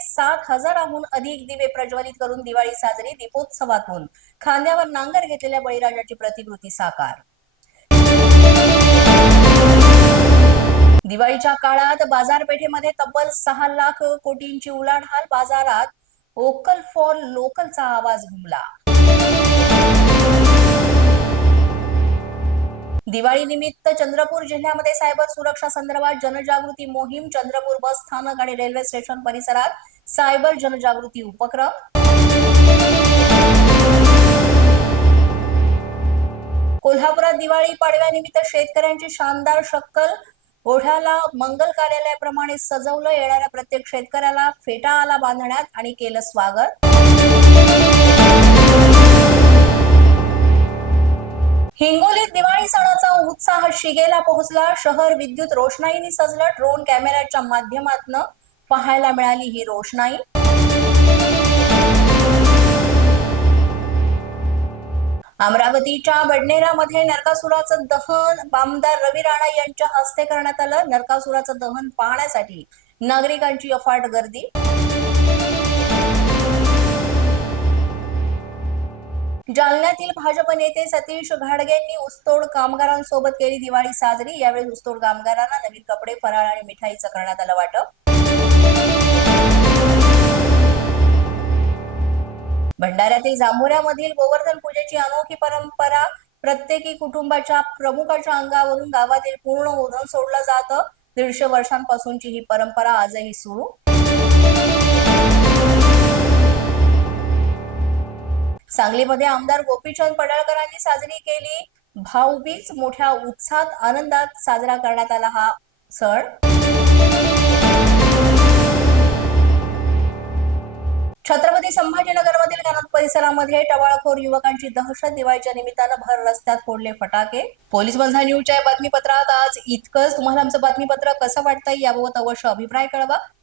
सात हजाराहून अधिक दिवे प्रज्वलित करून दिवाळी साजरी दीपोत्सवातून खांद्यावर नांगर घेतलेल्या बळीराजाची प्रतिकृती साकार. दिवाळीच्या काळात बाजारपेठेमध्ये तब्बल सहा लाख कोटींची उलाढाल बाजारात ओकल फॉर लोकलचा आवाज घुमला. दिवाळी निमित्त चंद्रपूर जिल्ह्यामध्ये सायबर सुरक्षा संदर्भात जनजागृती मोहीम चंद्रपूर बस स्थानक आणि रेल्वे स्टेशन परिसरात सायबर जनजागृती उपक्रम. कोल्हापुरात दिवाळी पाडव्यानिमित्त शेतकऱ्यांची शानदार शक्कल. ओढ्याला मंगल कार्यालयाप्रमाणे सजवलं येणाऱ्या प्रत्येक शेतकऱ्याला फेटा आला बांधण्यात आणि केलं स्वागत. हिंगोलीत दिवाळी सणाचा उत्साह शिगेला पोहोचला. शहर विद्युत रोषणाईने सजलं. ड्रोन कॅमेऱ्याच्या माध्यमातून पाहायला मिळाली ही रोषणाई. अमरावतीच्या बडनेरामध्ये नरकासुराचं दहन आमदार रवी राणा यांच्या हस्ते करण्यात आलं. नरकासुराचं दहन पाहण्यासाठी नागरिकांची अफाट गर्दी. जालन्यातील भाजप नेते सतीश घाडगेंनी ऊसतोड कामगारांसोबत केली दिवाळी साजरी. यावेळी ऊसतोड कामगारांना नवीन कपडे फराळ आणि मिठाईचं करण्यात आलं वाटप. भंडाऱ्यातील जांभोऱ्यामधील गोवर्धन पूजेची अनोखी परंपरा प्रत्येकी कुटुंबाच्या प्रमुखाच्या अंगावरून गावातील पूर्ण ओधन सोडलं जातं. दीडशे वर्षांपासूनची ही परंपरा आजही सुरू. सांगलीमध्ये आमदार गोपीचंद पडळकरांनी साजरी केली. भाऊबीज मोठ्या उत्साहात आनंदात साजरा करण्यात आला हा सण. छत्रपती संभाजीनगरमधील गणत परिसरामध्ये टवाळखोर युवकांची दहशत दिवाळीच्या निमित्तानं भर रस्त्यात फोडले फटाके. पोलीस बंधा न्यूजच्या बातमीपत्रात आज इतकंच. तुम्हाला आमचं बातमीपत्र कसं वाटतंय याबाबत अवश्य अभिप्राय कळवा.